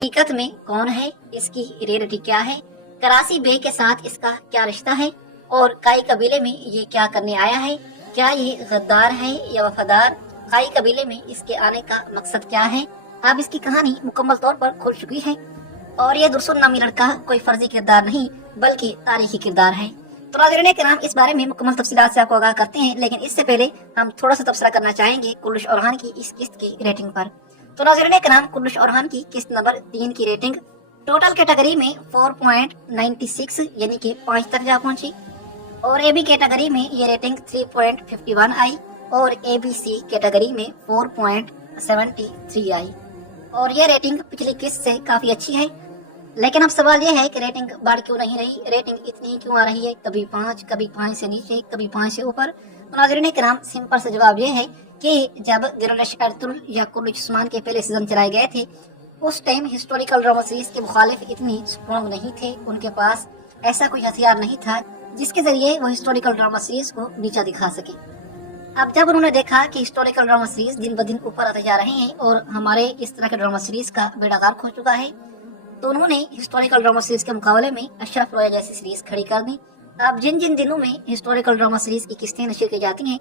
हकीकत में कौन है, इसकी रियलिटी क्या है, कराची बे के साथ इसका क्या रिश्ता है और काई कबीले में ये क्या करने आया है, क्या ये गद्दार है या वफादार, काई कबीले में इसके आने का मकसद क्या है। अब इसकी कहानी मुकम्मल तौर पर खुल चुकी है और ये दुर्सुन नामी लड़का कोई फर्जी किरदार नहीं बल्कि तारीखी किरदार है। तो नाज़रीन किराम, इस बारे में मुकम्मल तफसीलात से आपको आगाह करते हैं, लेकिन इससे पहले हम थोड़ा सा तबसरा करना चाहेंगे कुल्लुश ओरहान की इस किस्त की रेटिंग पर। तो नाज़रीन किराम, कुल्लुश ओरहान की किस्त नंबर 3 की रेटिंग टोटल कैटेगरी में 4.96 यानी कि 5 तक जा पहुंची और एबी कैटेगरी में ये रेटिंग 3.51 आई और एबीसी कैटेगरी में 4.73 आई और ये रेटिंग पिछली किस्त से काफी अच्छी है। लेकिन अब सवाल ये है कि रेटिंग बढ़ क्यों नहीं रही, रेटिंग इतनी क्यों आ रही है, कभी 5, कभी 5 से नीचे, कभी 5 से ऊपर। तो नाज़रीन किराम, सिंपल से जवाब ये है कि जब दिलरुश अर्तुल या कुर्रश उस्मान के पहले सीजन चलाए गए थे उस टाइम हिस्टोरिकल ड्रामा सीरीज के मुखालिफ इतनी स्ट्रॉन्ग नहीं थे, उनके पास ऐसा कोई हथियार नहीं था जिसके जरिए वो हिस्टोरिकल ड्रामा सीरीज को नीचा दिखा सके। अब जब उन्होंने देखा कि हिस्टोरिकल ड्रामा सीरीज दिन ब दिन ऊपर आते जा रहे हैं और हमारे इस तरह के ड्रामा सीरीज का बेड़ा गर्क हो चुका है, तो उन्होंने हिस्टोरिकल ड्रामा सीरीज के मुकाबले में अशरफ रोया जैसी सीरीज खड़ी कर दी। अब जिन जिन दिनों में हिस्टोरिकल ड्रामा सीरीज की किस्तें नशर की जाती हैं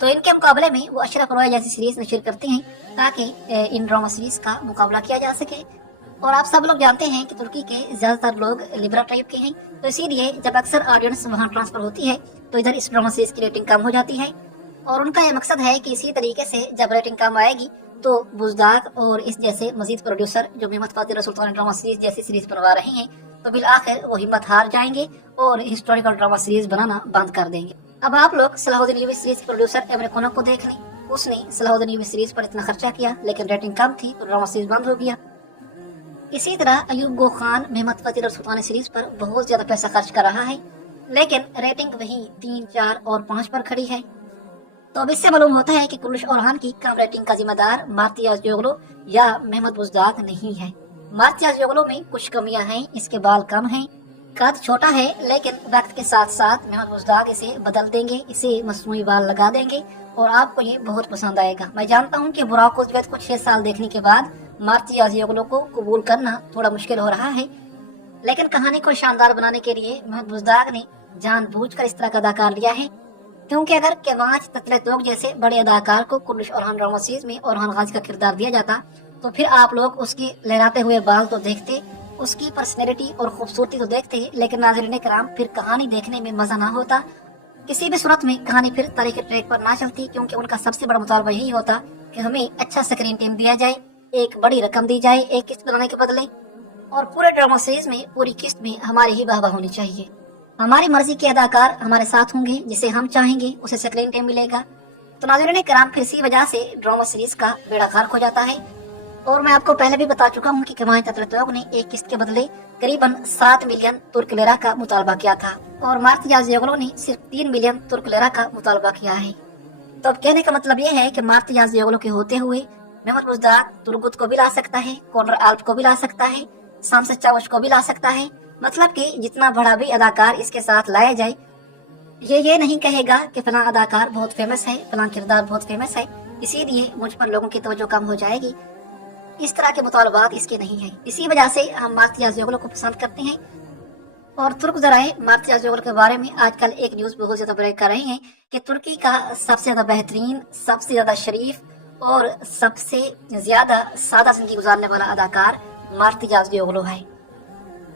तो इनके मुकाबले में वो अशरफ रोया जैसी सीरीज नशर करते हैं ताकि इन ड्रामा सीरीज का मुकाबला किया जा सके। और आप सब लोग जानते हैं कि तुर्की के ज्यादातर लोग लिबरल टाइप के हैं, तो इसीलिए जब अक्सर ऑडियंस वहाँ ट्रांसफर होती है तो इधर इस ड्रामा सीरीज की रेटिंग कम हो जाती है और उनका यह मकसद है कि इसी तरीके से जब रेटिंग कम आएगी तो बुज़दाग और इस जैसे मजीद प्रोड्यूसर जो मेहमद फातिह सुल्तान ड्रामा सीरीज जैसी सीरीज बनवा रहे हैं तो बिल आखिर वो हिम्मत हार जाएंगे और हिस्टोरिकल ड्रामा सीरीज बनाना बंद कर देंगे। अब आप लोग सलाहुद्दीन अय्यूबी सीरीज के प्रोड्यूसर एमरे कोनक को देख लें, उसने सलाहुद्दीन अय्यूबी सीरीज पर इतना खर्चा किया लेकिन रेटिंग कम थी तो ड्रामा सीरीज बंद हो गया। इसी तरह अयूब गो खान मेहमद फातिह सुल्तान सीरीज पर बहुत ज्यादा पैसा खर्च कर रहा है लेकिन रेटिंग वही 3, 4 और 5 पर खड़ी है। तो अब इससे मालूम होता है कि कुल्लुश ओरहान की कम रेटिंग का जिम्मेदार मार्ती याज़ियोगलू या मेहमद बुज़दाग नहीं है। मार्ती याज़ियोगलू में कुछ कमियां हैं, इसके बाल कम हैं, कद छोटा है, लेकिन वक्त के साथ साथ मेहमद बुज़दाग इसे बदल देंगे, इसे मसनूई बाल लगा देंगे और आपको ये बहुत पसंद आएगा। मैं जानता हूँ कि बुराक उज़्वैद को 6 साल देखने के बाद मार्ती याज़ियोगलू को कबूल करना थोड़ा मुश्किल हो रहा है, लेकिन कहानी को शानदार बनाने के लिए मेहमद बुज़दाग ने जानबूझकर इस तरह का अदाकार लिया है, क्योंकि अगर केवांच ततले तोग जैसे बड़े अदाकार को कुल्लुश ओरहान ड्रामा सीरीज में ओरहान गाजी का किरदार दिया जाता तो फिर आप लोग उसके लहराते हुए बाल तो देखते, उसकी पर्सनैलिटी और खूबसूरती तो देखते, लेकिन नाज़रीन किराम फिर कहानी देखने में मजा ना होता। किसी भी सूरत में कहानी फिर तरीके ट्रैक पर ना चलती, क्योंकि उनका सबसे बड़ा मुतालबा यही होता कि हमें अच्छा स्क्रीन टाइम दिया जाए, एक बड़ी रकम दी जाए एक किस्त बनाने के बदले, और पूरे ड्रामा सीरीज में पूरी किस्त में हमारी ही वाहवा होनी चाहिए। हमारी मर्जी के अदाकार हमारे साथ होंगे, जिसे हम चाहेंगे उसे स्क्रीन टाइम मिलेगा। तो नाज़रीन किराम फिर इसी वजह से ड्रामा सीरीज का बेड़ा गर्क हो जाता है। और मैं आपको पहले भी बता चुका हूँ कि केवांच ततले तोग ने एक किस्त के बदले करीबन 7 मिलियन तुर्क लेरा का मुतालबा किया था और मार्ती याज़ियोगलू ने सिर्फ 3 मिलियन तुर्क लेरा का मुतालबा किया है। तो अब कहने का मतलब ये है कि मार्ती याज़ियोगलू के होते हुए मेहमद बुज़दाग तुर्गुत को भी ला सकता है, कॉनर आल्प को भी ला सकता है, शामस चावश को भी ला सकता है। मतलब कि जितना बड़ा भी अदाकार इसके साथ लाया जाए, ये नहीं कहेगा कि फला अदाकार बहुत फेमस है, फला किरदार बहुत फेमस है, इसीलिए मुझ पर लोगों की तवज्जो कम हो जाएगी। इस तरह के मुतालबात इसके नहीं हैं। इसी वजह से हम मार्ती याज़ियोगलू को पसंद करते हैं। और तुर्क जराए मार्ती याज़ियोगलू के बारे में आजकल एक न्यूज बहुत ज्यादा ब्रेक कर रहे हैं कि तुर्की का सबसे ज्यादा बेहतरीन, सबसे ज्यादा शरीफ और सबसे ज्यादा सादा जिंदगी गुजारने वाला अदाकार मार्ती याज़ियोगलू है,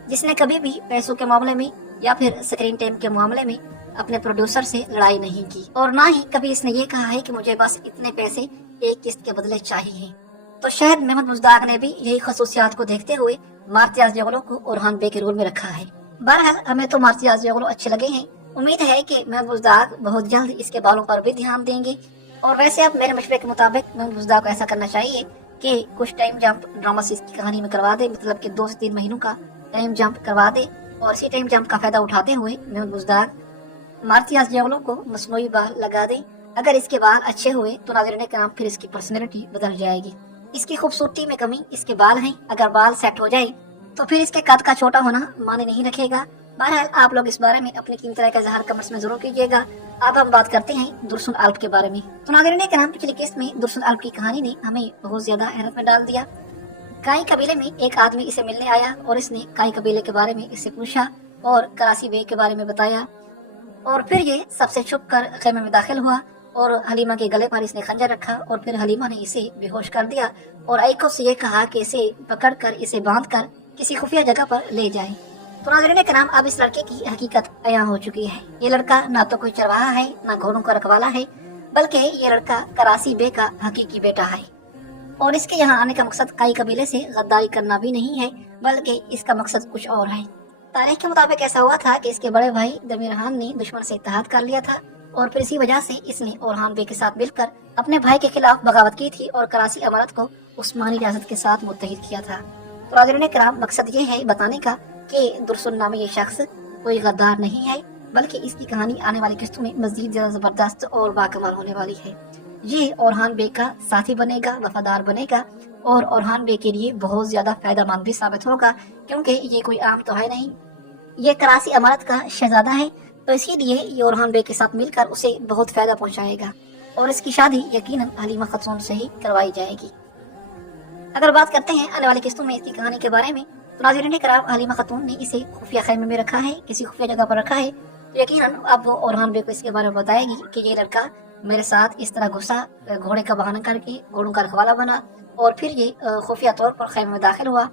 जिसने कभी भी पैसों के मामले में या फिर स्क्रीन टाइम के मामले में अपने प्रोड्यूसर से लड़ाई नहीं की और ना ही कभी इसने ये कहा है कि मुझे बस इतने पैसे एक किस्त के बदले चाहिए। तो शायद मेहमद बुज़दाग ने भी यही खसूसियात को देखते हुए मार्ती याज़ियोगलू को ओरहान बे के रोल में रखा है। बहरहाल हमें तो मार्ती याज़ियोगलू अच्छे लगे हैं, उम्मीद है कि मेहमद बुज़दाग बहुत जल्द इसके बालों पर भी ध्यान देंगे। और वैसे अब मेरे मशवरे के मुताबिक मेहमद बुज़दाग को ऐसा करना चाहिए कि कुछ टाइम जंप ड्रामा सीरीज की कहानी में करवा दे, मतलब कि 2 से 3 महीनों का टाइम जंप करवा दे और इसी टाइम जंप का फायदा उठाते हुए मेहमद बुज़दाग मार्ती याज़ियोगलू को मसनूई बाल लगा दे। अगर इसके बाल अच्छे हुए तो नाज़रीन किराम फिर इसकी पर्सनैलिटी बदल जाएगी। इसकी खूबसूरती में कमी इसके बाल हैं, अगर बाल सेट हो जाए तो फिर इसके कद का छोटा होना माने नहीं रखेगा। बहरहाल आप लोग इस बारे में अपनी कीमती राय का इज़हार कमेंट्स में जरूर कीजिएगा। अब हम बात करते हैं दुर्सुन अल्प के बारे में। तो नाज़रीन किराम पिछली किस्त में दुर्सुन अल्प की कहानी ने हमें बहुत ज्यादा हैरत में डाल दिया। काई कबीले में एक आदमी इसे मिलने आया और इसने काई कबीले के बारे में इससे पूछा और करासी बेग के बारे में बताया और फिर ये सबसे छुप कर खेमे में दाखिल हुआ और हलीमा के गले पर इसने खंजर रखा और फिर हलीमा ने इसे बेहोश कर दिया और आइको से ये कहा कि इसे पकड़कर इसे बांधकर किसी खुफिया जगह पर ले जाए। तो नाज़रीन कराम, अब इस लड़के की हकीकत अयां हो चुकी है। ये लड़का ना तो कोई चरवाहा है ना घोड़ों का रखवाला है, बल्कि ये लड़का करासी बे का हकीकी बेटा है। और इसके यहाँ आने का मकसद काई कबीले से गद्दारी करना भी नहीं है, बल्कि इसका मकसद कुछ और है। तारीख के मुताबिक ऐसा हुआ था कि इसके बड़े भाई दमीर खान ने दुश्मन से इत्तेहाद कर लिया था और फिर इसी वजह से इसने ओरहान बे के साथ मिलकर अपने भाई के खिलाफ बगावत की थी और करासी अमारत को उस्मानी रियासत के साथ मुत्तहिद किया था। तो नाज़रीन कराम, मकसद ये है बताने का कि दुर्सुन नामी ये शख्स कोई गद्दार नहीं है, बल्कि इसकी कहानी आने वाली किस्तों में मजीद ज्यादा जबरदस्त और बाकमाल होने वाली है। ये ओरहान बे का साथी बनेगा, वफादार बनेगा और ओरहान बे के लिए बहुत ज्यादा फायदेमंद भी साबित होगा, क्योंकि ये कोई आम तो है नहीं, ये करासी अमारत का शहजादा है। तो इसीलिए ये ओरहान बे के साथ मिलकर उसे बहुत फायदा पहुंचाएगा और इसकी शादी यकीनन हलीमा खातून से ही करवाई जाएगी। अगर बात करते हैं आने वाली किस्तों में इसकी कहानी के बारे में, तो नाज़रीन कराम, हलीमा खातून ने इसे खुफिया खेमे में रखा है, किसी खुफिया जगह पर रखा है। तो यकीनन अब वो ओरहान बे को इसके बारे में बताएगी कि ये लड़का मेरे साथ इस तरह घुसा, घोड़े का बहाना करके घोड़ों का रखवाला बना और फिर ये खुफिया तौर पर खेमे में दाखिल हुआ।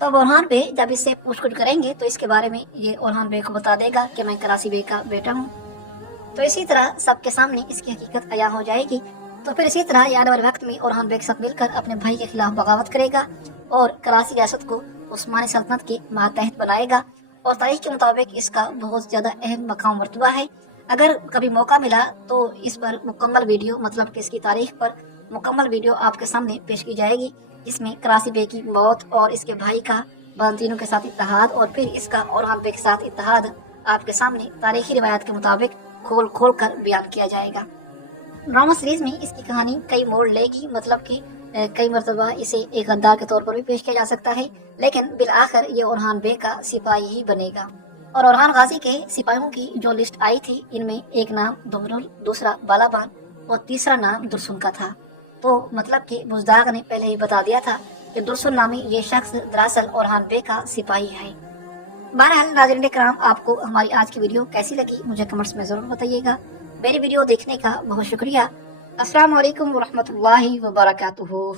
तो ओरहान बे जब इससे पूछ-कुछ करेंगे तो इसके बारे में ये ओरहान बे को बता देगा कि मैं करासी बे का बेटा हूँ। तो इसी तरह सबके सामने इसकी हकीकत अयां हो जाएगी। तो फिर इसी तरह आने वाले वक्त में ओरहान बे के साथ मिलकर अपने भाई के खिलाफ बगावत करेगा और करासी रियासत को उस्मानी सल्तनत के मातहत बनाएगा। और तारीख के मुताबिक इसका बहुत ज्यादा अहम मकाम मर्तबा है। अगर कभी मौका मिला तो इस पर मुकम्मल वीडियो, मतलब कि इसकी तारीख पर मुकम्मल वीडियो आपके सामने पेश की जाएगी, जिसमें करासी बे की मौत और इसके भाई का बांतीनों के साथ इत्तेहाद और फिर इसका ओरहान बे के साथ इत्तेहाद आपके सामने तारीखी रिवायत के मुताबिक खोल खोल कर बयान किया जाएगा। ड्रामा सीरीज में इसकी कहानी कई मोड़ लेगी, मतलब कि कई मरतबा इसे एक गद्दार के तौर पर भी पेश किया जा सकता है, लेकिन बिल आखिर ये ओरहान बे का सिपाही ही बनेगा। और ओरहान गाजी के सिपाहियों की जो लिस्ट आई थी, इनमें एक नाम दुमरुल, दूसरा बालाबान और तीसरा नाम दुर्सुन का था। तो मतलब कि बुज़दाग ने पहले ही बता दिया था कि दुर्सुन नामी ये शख्स दरअसल ओरहान बे का सिपाही है। बहरहाल नाज़रीन कराम, आपको हमारी आज की वीडियो कैसी लगी मुझे कमेंट्स में जरूर बताइएगा। मेरी वीडियो देखने का बहुत शुक्रिया। अस्सलाम वालेकुम व रहमतुल्लाहि व बरकातुहू।